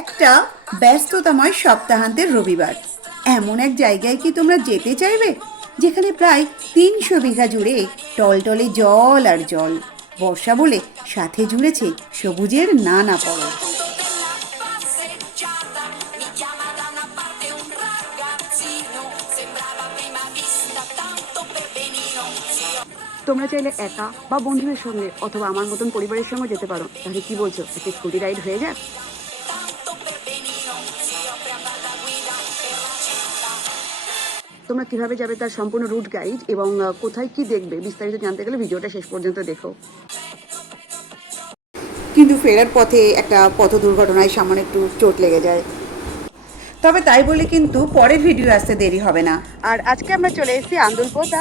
একটা ব্যস্ততাময় সপ্তাহান্তের রবিবার এমন এক জায়গায় কি তোমরা যেতে চাইবে যেখানে প্রায় ৩০০ বিঘা জুড়ে টলটলে জল আর জল, বর্ষা বলে সাথে জুড়েছে সবুজের নানা পরব। তোমরা চাইলে একা বা বন্ধুদের সঙ্গে অথবা আমার মতন পরিবারের সঙ্গে যেতে পারো। তাহলে কি বলছো, একটা স্কুটি রাইড হয়ে যাক? তোমরা কিভাবে যাবে তার সম্পূর্ণ রুট গাইড এবং কোথায় কি দেখবে বিস্তারিত জানতে গেলে ভিডিওটা শেষ পর্যন্ত দেখো। কিন্তু ফেরার পথে একটা পথ দুর্ঘটনায় সামান্য একটু চোট লেগে যায়, তবে তাই বলে কিন্তু পরের ভিডিও আসতে দেরি হবে না। আর আজকে আমরা চলে এসেছি আন্দুলপোতা।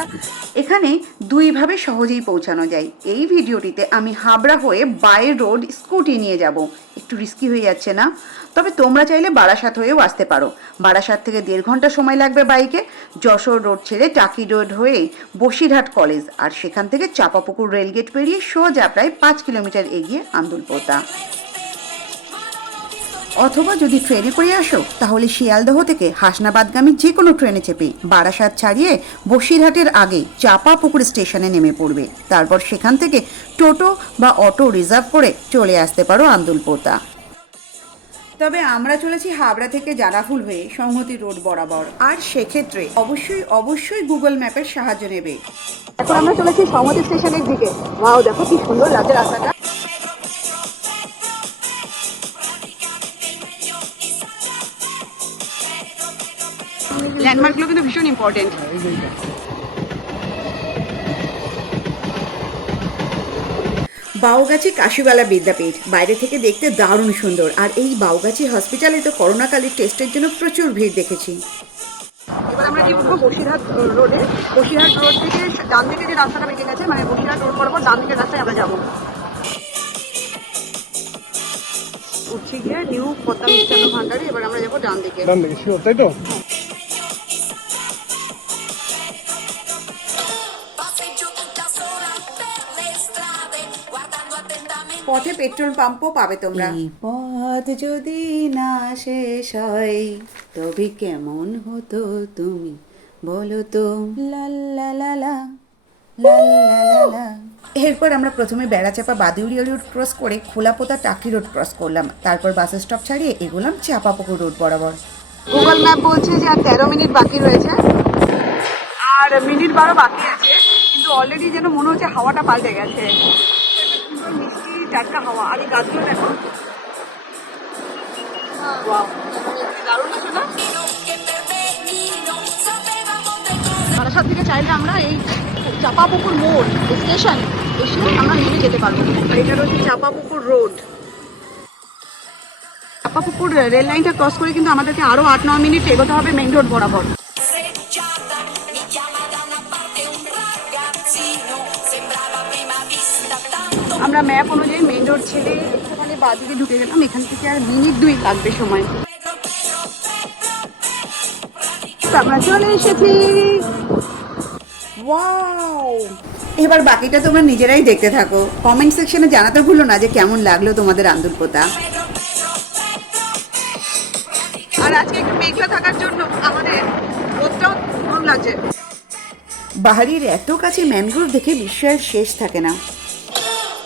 এখানে দুইভাবে সহজেই পৌঁছানো যায়। এই ভিডিওটিতে আমি হাবড়া হয়ে বাই রোড স্কুটি নিয়ে যাব, একটু রিস্কি হয়ে যাচ্ছে না? তবে তোমরা চাইলে বারাসাত হয়েও আসতে পারো। বারাসাত থেকে 1.5 ঘন্টা সময় লাগবে বাইকে। যশোর রোড ছেড়ে টাকি রোড হয়ে বসিরহাট কলেজ, আর সেখান থেকে চাপাপুকুর রেলগেট পেরিয়ে সোজা প্রায় 5 কিলোমিটার এগিয়ে আন্দুলপোতা। অথবা যদি ট্রেনে করে আসো তাহলে শিয়ালদহ থেকে হাসনাবাদগামী যে কোনো ট্রেনে চেপে বারাসাত ছাড়িয়ে বসিরহাটের আগে চাপাপুকুর স্টেশনে নেমে পড়বে। তারপর সেখান থেকে টোটো বা অটো রিজার্ভ করে চলে আসতে পারো আন্দুলপোতা। তবে আমরা চলেছি হাবড়া থেকে জারাফুল হয়ে সংহতি রোড বরাবর, আর সেক্ষেত্রে অবশ্যই গুগল ম্যাপের সাহায্য নেবে। এখন আমরা চলেছি সংহতি স্টেশনের দিকে। ওয়াও, দেখো কি সুন্দর লাগছে রাস্তাটা। ল্যান্ডমার্কগুলো কিন্তু ভীষণ ইম্পর্টেন্ট। বাউগাছি কাশিওয়ালা বিদ্যাপীঠ বাইরে থেকে দেখতে দারুণ সুন্দর, আর এই বাউগাছি হসপিটালে তো করোনাকালীন টেস্টের জন্য প্রচুর ভিড় দেখেছি। এবার আমরা কি উঠবো বসিরহাট রোডে। বসিরহাট রোড থেকে ডান দিকে যে রাস্তাটা বেঁকে গেছে, মানে বসিরহাট রোড বরাবর ডান দিকের রাস্তায় আমরা যাবো। উঠছি গিয়ে নিউ পদ্মা মিষ্টান্ন ভান্ডারি। এবার আমরা যাবো ডান দিকে। শিওর, তাই তো? পথে পেট্রোল পাম্পও পাবে তোমরা। এই পথ যদি না শেষ হয় তবে কেমন হতো তুমি বলো তো, লা লা লা লা লা লা লা লা। এরপর আমরা প্রথমে বেড়াচাপা বাদিউড়িয়া রোড ক্রস করে খোলাপোতা টাকি রোড ক্রস করলাম। তারপর বাস স্টপ ছাড়িয়ে এগোলাম চাপাপুকুর রোড বরাবর। গুগল ম্যাপ বলছে যে আর 13 মিনিট বাকি রয়েছে, আর মিনিট 12 বাকি আছে, কিন্তু অলরেডি যেন মনে হচ্ছে হাওয়াটা পাল্টে গেছে। সুন্দর মিষ্টি টাটকা হাওয়া, আর এই গাছগুলো দেখো। ওয়াও, দারুণ লাগছে না? বারাসাত থেকে চাইলে আমরা এই চাপাপুকুর মোড় স্টেশন এসে আমরা নেমে যেতে পারবো। এটা হচ্ছে চাপাপুকুর রোড। চাপাপুকুর রেল লাইনটা ক্রস করে কিন্তু আমাদেরকে আরো 8-9 মিনিট এগোতে হবে মেইন রোড বরাবর। আমরা ম্যাপ অনুযায়ী মেইন রোড ছেড়ে একটুখানি বাদিকে ঢুকে গেলাম। এখান থেকে আর মিনিট 2 লাগবে সময়। আমরা চলে এসেছি। ওয়াও, এবার বাকিটা তোমরা নিজেরাই দেখতে থাকো। কমেন্ট সেকশনে জানাতে ভুলো না যে কেমন লাগলো তোমাদের আন্দুলপোতা। আর আজকে একটু মেঘলা থাকার জন্য আমাদের রোদটাও গরম লাগছে। বাহারির এত কাছে ম্যানগ্রোভ দেখে বিস্ময়ের শেষ থাকে না।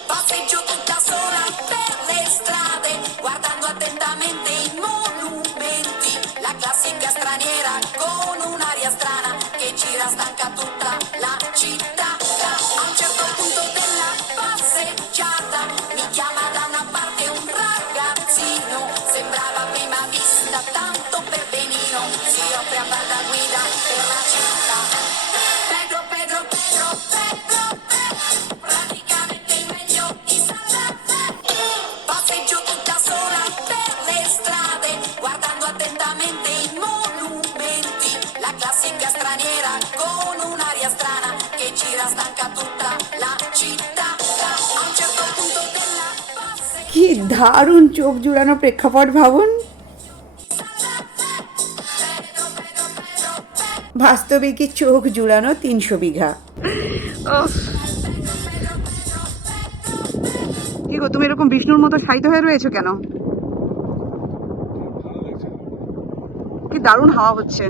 Passeggio tutta sola per le strade, guardando attentamente i monumenti, la classica straniera con un'aria strana che gira stanca tutta la città. A un certo punto della passeggiata mi chiama da una parte un ragazzino, sembrava a prima vista tanto per benino, si offre a far da guida per la città. Pedro, Pedro, Pedro, Pedro, praticamente il meglio di Santa. Passeggio tutta sola per le strade, guardando attentamente i monumenti, la classica straniera con un'aria strana che gira stanca tutta la città. A un certo punto della passeggiata কি দারুণ চোখ জুড়ানো প্রেক্ষাপট ভাবুন। বাস্তবে কি চোখ জুড়ানো 300 বিঘা। কি গো, তুমি এরকম বিষ্ণুর মতো শায়িত হয়ে রয়েছো কেন? দারুণ হাওয়া হচ্ছে।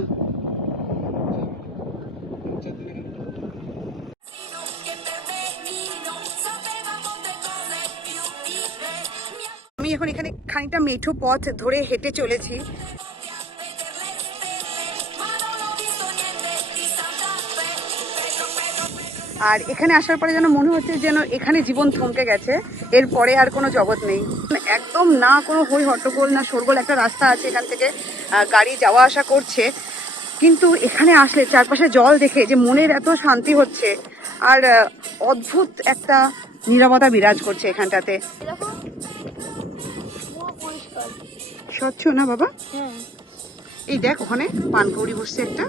che per me Nino sapeva molte cose più di me. আমি এখন ekhane খানিকটা মেঠো পথ ধরে হেঁটে চলেছি। Ma non ho visto niente di Santa Fe. আর এখানে আসার পরে যেন মনে হচ্ছে যেন এখানে জীবন থমকে গেছে, এরপরে আর কোনো জগৎ নেই। একদম না কোনো হই হট্টগোল না শোরগোল, একটা রাস্তা আছে এখান থেকে গাড়ি যাওয়া আসা করছে, কিন্তু এখানে আসলে চারপাশে জল দেখে যে মনের এত শান্তি হচ্ছে, আর অদ্ভুত একটা নীরবতা বিরাজ করছে এখানটাতে। স্বচ্ছ না বাবা? এই দেখ ওখানে পানকৌড়ি বসছে একটা।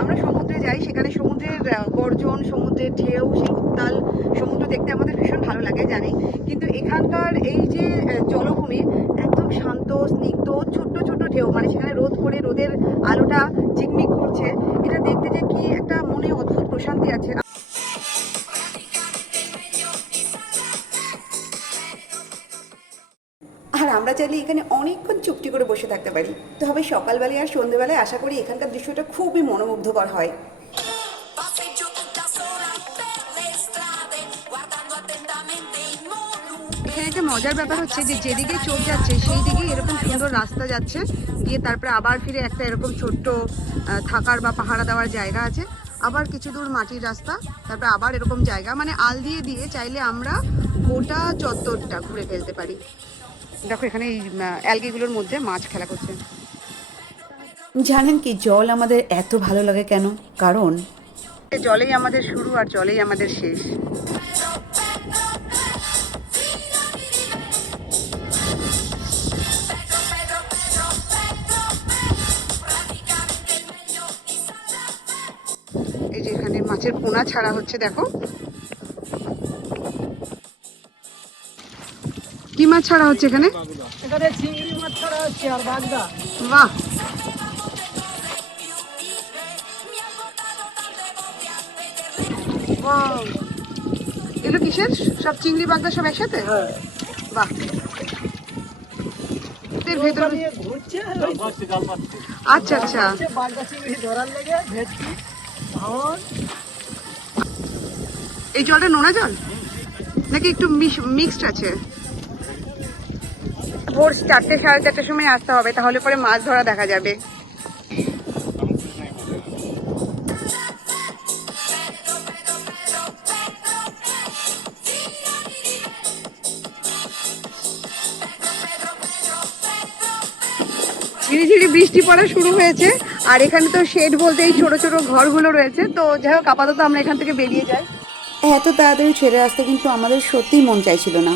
আমরা সমুদ্রে যাই, সেখানে সমুদ্রের গর্জন, সমুদ্রের ঢেউ, সেই উত্তাল সমুদ্র দেখতে আমাদের ভীষণ ভালো লাগে জানি, কিন্তু এখানকার এই যে জলভূমি একদম শান্ত স্নিগ্ধ, ছোট্ট ছোট্ট ঢেউ, মানে সেখানে রোদ পড়ে রোদের আলোটা ঝিকমিক করছে, এটা দেখতে যে কি একটা মনে অদ্ভুত প্রশান্তি আছে। আর আমরা চাইলে এখানে অনেকক্ষণ চুপটি করে বসে থাকতে পারি। তবে সকালবেলায় আর সন্ধ্যেবেলায় আশা করি এখানকার দৃশ্যটা খুবই মনোমুগ্ধকর হয়। Passeggio tutta sola per le strade, guardando attentamente i monumenti. এখানে একটা মজার ব্যাপার হচ্ছে যে যেদিকে চোখ যাচ্ছে সেই দিকে এরকম সুন্দর রাস্তা যাচ্ছে, গিয়ে তারপরে আবার ফিরে একটা এরকম ছোট্ট থাকার বা পাহারা দেওয়ার জায়গা আছে, আবার কিছু দূর মাটির রাস্তা, তারপরে আবার এরকম জায়গা, মানে আল দিয়ে দিয়ে চাইলে আমরা গোটা চত্বরটা ঘুরে ফেলতে পারি। দেখো এখানে এই অ্যালগিগুলোর মধ্যে মাছ খেলা করছে। জানেন কি জল আমাদের এত ভালো লাগে কেন? কারণ জলেই আমাদের শুরু আর জলেই আমাদের শেষ। এই যে এখানে মাছের পোনা ছাড়া হচ্ছে, দেখো কি মাছ ছাড়া হচ্ছে এখানে? এখানে চিংড়ি মাছ ছাড়া হচ্ছে আর বাগদা। বাহ, Wow! এগুলো কিসের? সব চিংড়ি বাগদা সব একসাথে? হ্যাঁ, বাহ, এর ভেতর নিয়ে ঘুরছে আচ্ছা আচ্ছা, বাগদা চিংড়ি ধরার লেগে ভেটকি ভাঙন। এই জলটা নোনা জল নাকি একটু মিক্সড আছে? ভোর 4টে 4:30 সময় আসতে হবে, তাহলে পরে মাছ ধরা দেখা যাবে। ঝিরিঝিরি বৃষ্টি পড়া শুরু হয়েছে, আর এখানে তো শেড বলতে এই ছোট ছোট ঘরগুলো রয়েছে, তো যাই হোক আপাতত আমরা এখান থেকে বেরিয়ে যাই। এত তাড়াতাড়ি ছেড়ে আসতে কিন্তু আমাদের সত্যিই মন চাইছিল না।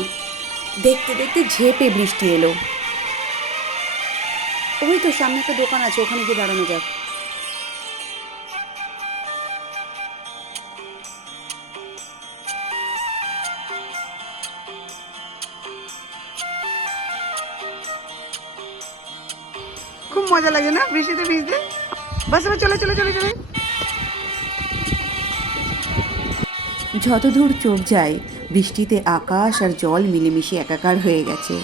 দেখতে দেখতে ঝেপে বৃষ্টি এলো। ওই তো সামনে একটা দোকান আছে, ওখানে গিয়ে দাঁড়ানো যাক। খুব মজা লাগে না বৃষ্টিতে ভিজতে? বাস এবার চলে চলে চলে চলে। যতদূর চোখ যায় বৃষ্টিতে আকাশ আর জল মিলেমিশে একাকার হয়ে গেছে।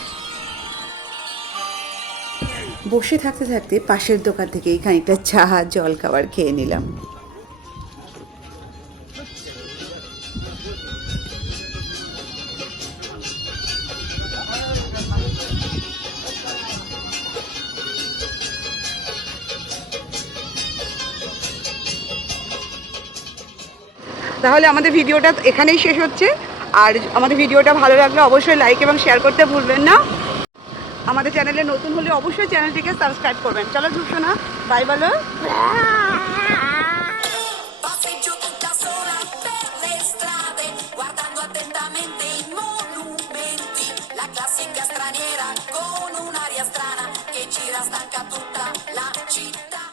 বসে থাকতে থাকতে পাশের দোকান থেকে খানিকটা চা জল খাবার খেয়ে নিলাম। তাহলে আমাদের ভিডিওটা এখানেই শেষ হচ্ছে, আর আমাদের ভিডিওটা ভালো লাগলে অবশ্যই লাইক এবং শেয়ার করতে ভুলবেন না। আমাদের চ্যানেলে নতুন হলে অবশ্যই চ্যানেলটিকে সাবস্ক্রাইব করবেন। চলো ধূসনা, বাই বলো। Passeggio tutta sola per le strade, guardando attentamente i monumenti. La classica straniera con un'aria strana che gira stanca tutta la città.